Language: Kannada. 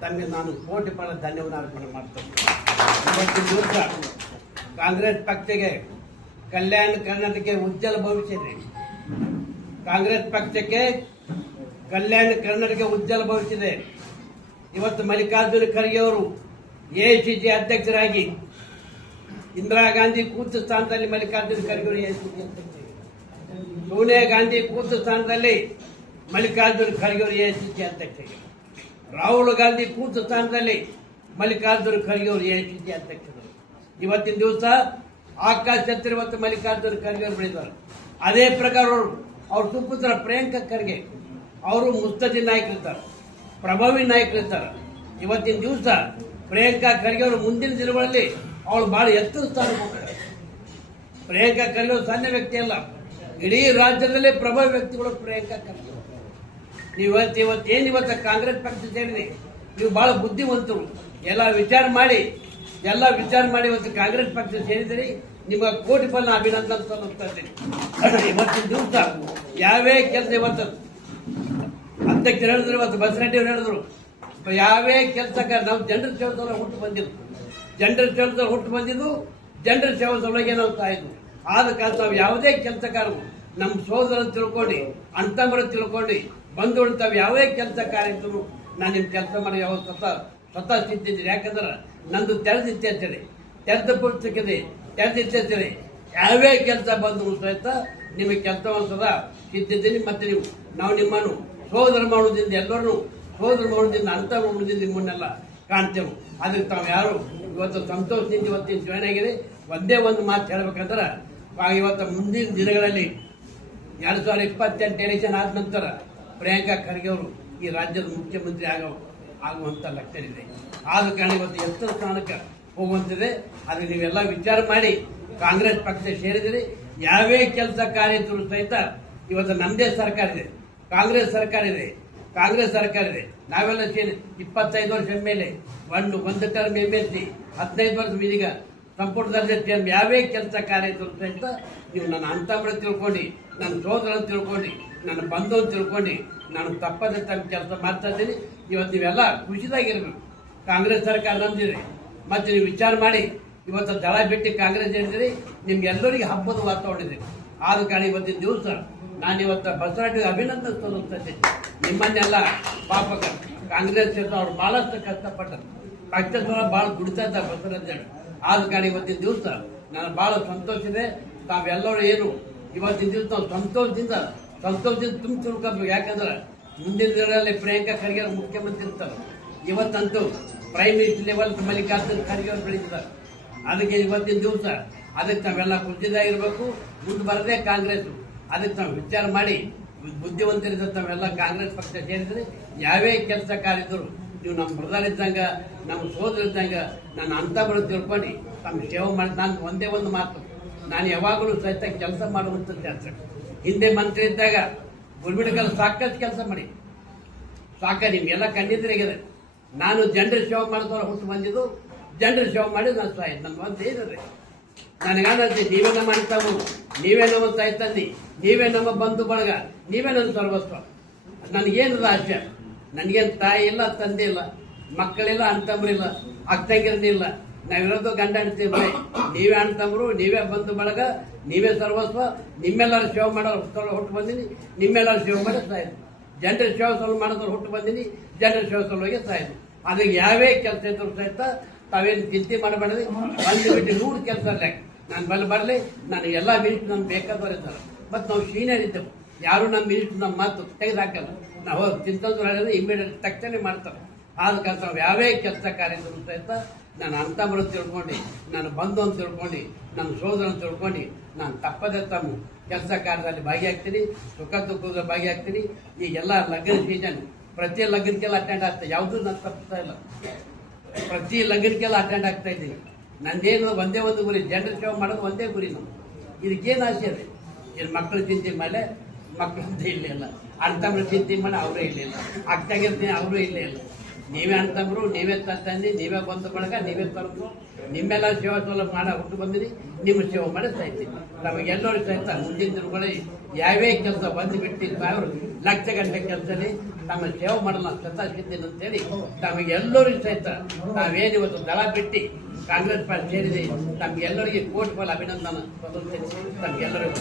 ತಮಗೆ ನಾನು ಕೋಟಿ ಪಾಲ ಧನ್ಯವಾದ ಅರ್ಪಣೆ ಮಾಡ್ತೇನೆ. ಇವತ್ತಿನ ದಿವಸ ಕಾಂಗ್ರೆಸ್ ಪಕ್ಷಕ್ಕೆ ಕಲ್ಯಾಣ ಕರ್ನಾಟಕಕ್ಕೆ ಉಜ್ವಲ ಭವಿಷ್ಯ ಇದೆ. ಕಾಂಗ್ರೆಸ್ ಪಕ್ಷಕ್ಕೆ ಕಲ್ಯಾಣ ಕರ್ನಾಟಕ ಉಜ್ವಲ ಭವಿಷ್ಯ ಇದೆ. ಇವತ್ತು ಮಲ್ಲಿಕಾರ್ಜುನ ಖರ್ಗೆ ಅವರು ಎಐಸಿಸಿ ಅಧ್ಯಕ್ಷರಾಗಿ ಇಂದಿರಾ ಗಾಂಧಿ ಕೂತ ಸ್ಥಾನದಲ್ಲಿ ಮಲ್ಲಿಕಾರ್ಜುನ ಖರ್ಗೆ ಅವರು ಎಐಸಿಸಿ ಅಧ್ಯಕ್ಷರು, ಸೋನಿಯಾ ಗಾಂಧಿ ಕೂತ ಸ್ಥಾನದಲ್ಲಿ ಮಲ್ಲಿಕಾರ್ಜುನ ಖರ್ಗೆ ಅವರು ಎಐಸಿಸಿ ಅಧ್ಯಕ್ಷರು, ರಾಹುಲ್ ಗಾಂಧಿ ಕೂತ ಸ್ಥಾನದಲ್ಲಿ ಮಲ್ಲಿಕಾರ್ಜುನ ಖರ್ಗೆ ಅವರು ಎಐಸಿಸಿ ಅಧ್ಯಕ್ಷರು. ಇವತ್ತಿನ ದಿವಸ ಆಕಾಶ ಛತ್ರ ಇವತ್ತು ಮಲ್ಲಿಕಾರ್ಜುನ ಖರ್ಗೆ ಅವರು ಬೆಳೆದಿದ್ದಾರೆ. ಅದೇ ಪ್ರಕಾರ ಅವ್ರ ಸುಪುತ್ರ ಪ್ರಿಯಾಂಕಾ ಖರ್ಗೆ ಅವರು ಮುಸ್ತದಿ ನಾಯಕರಿರ್ತಾರೆ, ಪ್ರಭಾವಿ ನಾಯಕರಿರ್ತಾರೆ. ಇವತ್ತಿನ ದಿವಸ ಪ್ರಿಯಾಂಕಾ ಖರ್ಗೆ ಅವರು ಮುಂದಿನ ದಿನಗಳಲ್ಲಿ ಅವಳು ಬಹಳ ಎತ್ತರ ಸ್ಥಾನ ಹೋಗ್ತಾರೆ. ಪ್ರಿಯಾಂಕಾ ಖರ್ಗೆ ಅವರು ಸಣ್ಣ ವ್ಯಕ್ತಿ ಅಲ್ಲ, ಇಡೀ ರಾಜ್ಯದಲ್ಲೇ ಪ್ರಭಾವಿ ವ್ಯಕ್ತಿಗಳು ಪ್ರಿಯಾಂಕಾ ಖರ್ಗೆ. ನೀವು ಇವತ್ತು ಕಾಂಗ್ರೆಸ್ ಪಕ್ಷ ಸೇರಿದೆ, ನೀವು ಬಹಳ ಬುದ್ಧಿವಂತರು. ಎಲ್ಲ ವಿಚಾರ ಮಾಡಿ ಇವತ್ತು ಕಾಂಗ್ರೆಸ್ ಪಕ್ಷ ಸೇರಿದಿರಿ. ನಿಮ್ಮ ಕೋಟಿ ಫಲ ಅಭಿನಂದನೆ ಸಲ್ಲಿಸ್ತಾ ಇದ್ದೀನಿ. ಇವತ್ತಿನ ದಿವಸ ಯಾವೇ ಕೆಲಸ ಇವತ್ತು ಅಧ್ಯಕ್ಷರು ಹೇಳಿದ್ರು, ಇವತ್ತು ಬಸರೆಡ್ಡಿ ಅವರು ಹೇಳಿದ್ರು, ಯಾವೇ ಕೆಲಸಕ್ಕೆ ನಾವು ಜನರ ಸೇವೆ ಹುಟ್ಟು ಬಂದಿದ್ದು, ಜನರ ಸೇವೆ ಸಲುವಾಗಿ ನಾವು ತಾಯಿದ್ವು. ಆದ ಕಾರಣ ನಾವು ಯಾವುದೇ ಕೆಲಸಗಾರರು ನಮ್ಮ ಸೋದರ ತಿಳ್ಕೊಂಡು, ಅಂತಂಬರ ತಿಳ್ಕೊಂಡು ಬಂದು ತಾವು ಯಾವುದೇ ಕೆಲಸ ಕಾರ್ಯ ಇದ್ರು ನಾನು ನಿಮ್ಮ ಕೆಲಸ ಮಾಡಿ ಯಾವ ಸ್ವತಃ ಸಿದ್ಧಿದ್ದೀನಿ. ಯಾಕಂದ್ರೆ ನಂದು ತೆರೆದಿದ್ದೇನೆ, ತೆರೆದ ಪುಸ್ತಕದೆ ತೆರೆದಿದ್ದೇನೆ. ಯಾವೇ ಕೆಲಸ ಬಂದು ಸಹಿತ ನಿಮಗೆ ಕೆಲಸವನ್ನು ಸದಾ ಸಿದ್ಧಿದ್ದೀನಿ. ಮತ್ತೆ ನಾವು ನಿಮ್ಮನ್ನು ಸೋದರ ಮಾಡೋದ್ರಿಂದ ಎಲ್ಲರೂ ಸೋದರ ಮಾಡೋದ್ರಿಂದ ಅಂತ ಮಾಡೋದ್ರಿಂದ ನಿಮ್ಮನ್ನೆಲ್ಲ ಕಾಣ್ತೇವೆ. ಅದಕ್ಕೆ ತಾವು ಯಾರು ಇವತ್ತು ಸಂತೋಷದಿಂದ ಇವತ್ತಿನ ಜಾಯ್ನ್ ಆಗಿದೆ. ಒಂದೇ ಒಂದು ಮಾತು ಹೇಳ್ಬೇಕಂದ್ರೆ, ಇವತ್ತು ಮುಂದಿನ ದಿನಗಳಲ್ಲಿ 2028 ಎಲೆಕ್ಷನ್ ಆದ ನಂತರ ಪ್ರಿಯಾಂಕಾ ಖರ್ಗೆ ಅವರು ಈ ರಾಜ್ಯದ ಮುಖ್ಯಮಂತ್ರಿ ಆಗುವಂತ ಲಕ್ಷಣ ಇದೆ. ಆದ ಕಾರಣ ಇವತ್ತು ಎತ್ತರ ಸ್ಥಾನಕ್ಕೆ ಹೋಗುವಂತಿದೆ. ಅದು ನೀವೆಲ್ಲ ವಿಚಾರ ಮಾಡಿ ಕಾಂಗ್ರೆಸ್ ಪಕ್ಷ ಸೇರಿದಿರಿ. ಯಾವೇ ಕೆಲಸ ಕಾರ್ಯ ಇದ್ರೂ ಸಹಿತ ಇವತ್ತು ನಮ್ಮದೇ ಸರ್ಕಾರ ಇದೆ, ಕಾಂಗ್ರೆಸ್ ಸರ್ಕಾರ ಇದೆ. ನಾವೆಲ್ಲ ಸೇರಿ 25 ವರ್ಷ ಮೇಲೆ ಒಂದು ಟರ್ಮ್ MLC, 15 ವರ್ಷ ಇದೀಗ ಸಂಪುಟ ದರ್ಜೆ. ಯಾವೇ ಕೆಲಸ ಕಾರ್ಯ ಇದ್ರೂ ಸಹಿತ ನೀವು ನನ್ನ ಅಂತಂಬರ ತಿಳ್ಕೊಂಡು, ನನ್ನ ಸೋದರ ತಿಳ್ಕೊಂಡು, ನನ್ನ ಬಂಧು ತಿಳ್ಕೊಂಡು ನಾನು ತಪ್ಪದೆ ತಮ್ಮ ಕೆಲಸ ಮಾಡ್ತಾ ಇದ್ದೀನಿ. ಇವತ್ತು ನೀವೆಲ್ಲ ಖುಷಿದಾಗಿರ್ಬೇಕು. ಕಾಂಗ್ರೆಸ್ ಸರ್ಕಾರ ನಂಬಿದಿರಿ. ಮತ್ತೆ ನೀವು ವಿಚಾರ ಮಾಡಿ ಇವತ್ತು ದಳ ಬಿಟ್ಟು ಕಾಂಗ್ರೆಸ್ ಹೇಳಿದಿರಿ. ನಿಮ್ಗೆಲ್ಲರಿಗೆ ಹಬ್ಬದ ವಾತಾವರಣ ಇದೆ. ಆದ ಕಾರಣ ಇವತ್ತಿನ ದಿವಸ ನಾನು ಇವತ್ತು ಬಸವರಾಜ್ ಅಭಿನಂದನೆ ಸಲ್ಲಿಸ್ತಾ ಇದ್ದೀನಿ. ನಿಮ್ಮನ್ನೆಲ್ಲ ಪಾಪ ಕಾಂಗ್ರೆಸ್ ಅವ್ರು ಬಹಳಷ್ಟು ಕಷ್ಟಪಟ್ಟರು, ಪಕ್ಷದ ಬಹಳ ದುಡಿತಾ ಇದ್ದಾರೆ ಬಸವರಾಜ್. ಆದ ಕಾರಣ ಇವತ್ತಿನ ದಿವಸ ನಾನು ಬಹಳ ಸಂತೋಷ ಇದೆ. ತಾವೆಲ್ಲರೂ ಏನು ಇವತ್ತಿನ ದಿವಸ ನಾವು ಸಂತೋಷದಿಂದ ತುಂಬ ತಿಳ್ಕೊಬೇಕು. ಯಾಕಂದ್ರೆ ಮುಂದಿನ ದಿನಗಳಲ್ಲಿ ಪ್ರಿಯಾಂಕಾ ಖರ್ಗೆ ಅವರು ಮುಖ್ಯಮಂತ್ರಿ ಇರ್ತಾರೆ. ಇವತ್ತಂತೂ prime minister level Mallikarjuna Kharge ಅವರು ಬೆಳೀತಾರೆ. ಅದಕ್ಕೆ ಇವತ್ತಿನ ದಿವಸ ಅದಕ್ಕೆ ನಾವೆಲ್ಲ ಖುಷಿದಾಗಿರ್ಬೇಕು. ಮುಂದೆ ಬರದೇ ಕಾಂಗ್ರೆಸ್. ಅದಕ್ಕೆ ನಾವು ವಿಚಾರ ಮಾಡಿ ಬುದ್ಧಿವಂತರಿದ್ದ ತಾವೆಲ್ಲ ಕಾಂಗ್ರೆಸ್ ಪಕ್ಷ ಸೇರಿದ್ರೆ ಯಾವೇ ಕೆಲಸ ಕಾರ್ಯ ಇದ್ರು ನೀವು ನಮ್ಮ ಬ್ರದರ್ ಇದ್ದಂಗ, ನಮ್ಮ ಸೋದರ ಇದ್ದಂಗ ನನ್ನ ಅಂತಬರು ತಿಳ್ಕೊಂಡು ತಮ್ಮ ಸೇವೆ ಮಾಡಿ. ನಾನು ಒಂದೇ ಒಂದು ಮಾತು, ನಾನು ಯಾವಾಗಲೂ ಸಹಿತ ಕೆಲಸ ಮಾಡುವಂಥದ್ದು ಕೆಲಸ. ಹಿಂದೆ ಮಂತ್ರಿ ಇದ್ದಾಗ ಗುಲ್ಬಿಡಕಲ್ ಸಾಕಷ್ಟು ಕೆಲಸ ಮಾಡಿ ನಿಮ್ಗೆಲ್ಲ ಕಂಡಿದ್ರೆ. ನಾನು ಜನರ ಸೇವೆ ಮಾಡಿದವರು ಹುಟ್ಟು ಬಂದಿದ್ದು, ಜನರ ಸೇವೆ ಮಾಡಿ ನಾನು ನನ್ನ ಒಂದು ಏನಿದೆ ನನಗಂದ್ರೆ ನೀವೇ ನಮ್ಮ ಅಂತವು, ನೀವೇ ನಮ್ಮ ತಾಯಿ ತಂದಿ, ನೀವೇ ನಮ್ಮ ಬಂಧು ಬಳಗ, ನೀವೇ ನನ್ನ ಸರ್ವಸ್ವ. ನನಗೇನದ ಆಶೆ, ನನಗೇನು ತಾಯಿ ಇಲ್ಲ, ತಂದೆ ಇಲ್ಲ, ಮಕ್ಕಳಿಲ್ಲ, ಅಂತಂಬ್ರಿಲ್ಲ, ಅಕ್ಕಂಗಿರಲಿಲ್ಲ. ನಾವಿರೋದು ಗಂಡ ಹೆಂಡ್ತೀವಿ. ನೀವೇ ಅಣ್ತಂಬ್ರು, ನೀವೇ ಬಂಧು ಬಳಗ, ನೀವೇ ಸರ್ವಸ್ವ. ನಿಮ್ಮೆಲ್ಲರೂ ಸೇವೆ ಮಾಡೋರು ಹುಟ್ಟು ಬಂದಿನಿ, ನಿಮ್ಮೆಲ್ಲರೂ ಸೇವೆ ಮಾಡಿ ಸಾಯಿತು. ಜನರ ಸೇವೆ ಸಲ ಮಾಡೋದ್ರು ಹುಟ್ಟು ಬಂದಿನಿ, ಜನರ ಸೇವೆ ಸಲುವಾಗಿ ಸಾಯಿತು. ಅದಕ್ಕೆ ಯಾವೇ ಕೆಲಸ ಇದ್ರು ಸಹಿತ ತಾವೇನು ಚಿಂತೆ ಮಾಡಬೇಡ್ರಿ. ಬಿಟ್ಟು 100 ಕೆಲಸ ನಾನು ಬರಲಿ. ನಾನು ಎಲ್ಲ ಮಿನಿಸ್ಟರ್ ನಮ್ಗೆ ಬೇಕಾದವ್ರು ಇದ್ದಾರೆ. ಮತ್ತು ನಾವು ಸೀನಿಯರ್ ಇದ್ದೆವು. ಯಾರು ನಮ್ಮ ಮಿನಿಸ್ಟರ್ ನಮ್ಮ ಮಾತು ತೆಗೆದುಹಾಕಲ್ಲ. ನಾವು ಚಿಂತಂದ್ರೆ ಹೇಳಿದ್ರೆ ಇಮಿಡಿಯೇಟ್ ತಕ್ಷಣ ಮಾಡ್ತಾರೆ. ಆದ ಕಾರಣ ನಾವು ಯಾವೇ ಕೆಲಸ ಕಾರ್ಯ ಇದ್ರು ಸಹಿತ ನಾನು ಅಂತಂಬರು ತಿಳ್ಕೊಂಡು, ನಾನು ಬಂಧು ಅಂತ ತಿಳ್ಕೊಂಡು, ನನ್ನ ಸೋದರ ಅಂತ ತಿಳ್ಕೊಂಡು ನಾನು ತಪ್ಪದೆ ತಮ್ಮ ಕೆಲಸ ಕಾರ್ಯದಲ್ಲಿ ಭಾಗಿಯಾಗ್ತೀನಿ, ಸುಖ ದುಃಖದ ಭಾಗಿಯಾಗ್ತೀನಿ. ಈಗೆಲ್ಲ ಲಗ್ನ ಸೀಸನ್, ಪ್ರತಿ ಲಗ್ನಕ್ಕೆಲ್ಲ ಅಟೆಂಡ್ ಆಗ್ತಾ, ಯಾವುದೂ ನಾನು ತಪ್ಪಿಸ್ತಾ ಇಲ್ಲ. ಪ್ರತಿ ಲಗ್ನಕ್ಕೆಲ್ಲ ಅಟೆಂಡ್ ಆಗ್ತಾ ಇದ್ದೀನಿ. ನಂದೇನು ಒಂದೇ ಒಂದು ಗುರಿ, ಜನರ ಸೇವೆ ಮಾಡೋದು ಒಂದೇ ಗುರಿ. ನಾವು ಇದಕ್ಕೇನು ಆಸೆ ಇದೆ? ಏನು ಮಕ್ಕಳ ಚಿಂತೆ ಮೇಲೆ ಮಕ್ಕಳಂತ ಇಲ್ಲೇ ಇಲ್ಲ, ಅಣ್ತಂಬ್ರ ಚಿಂತೆ ಮಾಡಿ ಅವರೇ ಇರಲಿಲ್ಲ, ಅಕ್ಕಗಿರ್ತೀನಿ ಅವರೂ ಇಲ್ಲೇ ಇಲ್ಲ. ನೀವೇ ಅಣ್ತಂಬ್ರು, ನೀವೇ ತಂದಿ, ನೀವೇ ಬಂದು ಬಳಗ, ನೀವೇ ತರದ್ರು, ನಿಮ್ಮೆಲ್ಲ ಸೇವಾ ಸೌಲಭ್ಯ ಮಾಡೋ ಹುಟ್ಟು ಬಂದಿರಿ. ನಿಮ್ಮ ಸೇವೆ ಮಾಡಿ ಸಾಯ್ತೀವಿ. ನಮಗೆಲ್ಲರೂ ಸಹಿತ ಮುಂದಿನ ದಿನಗಳಲ್ಲಿ ಯಾವೇ ಕೆಲಸ ಬಂದು ಬಿಟ್ಟು ಸಾವಿರ ಲಕ್ಷ ಗಂಟೆ ಕೆಲಸದಲ್ಲಿ ನಮ್ಮ ಸೇವೆ ಮಾಡಲ್ಲ ಸತಾಯಿದ್ದೀನಿ ಅಂತೇಳಿ ತಮಗೆಲ್ಲರಿಗೂ ಸಹಿತ ನಾವೇನು ಇವತ್ತು ದಳ ಬಿಟ್ಟು ಕಾಂಗ್ರೆಸ್ ಪಾರ್ಟಿ ಸೇರಿದೆ, ತಮಗೆಲ್ಲರಿಗೆ ಕೋಟಿ ಪಾಲು ಅಭಿನಂದನೆ ತಮಗೆಲ್ಲರಿಗೂ.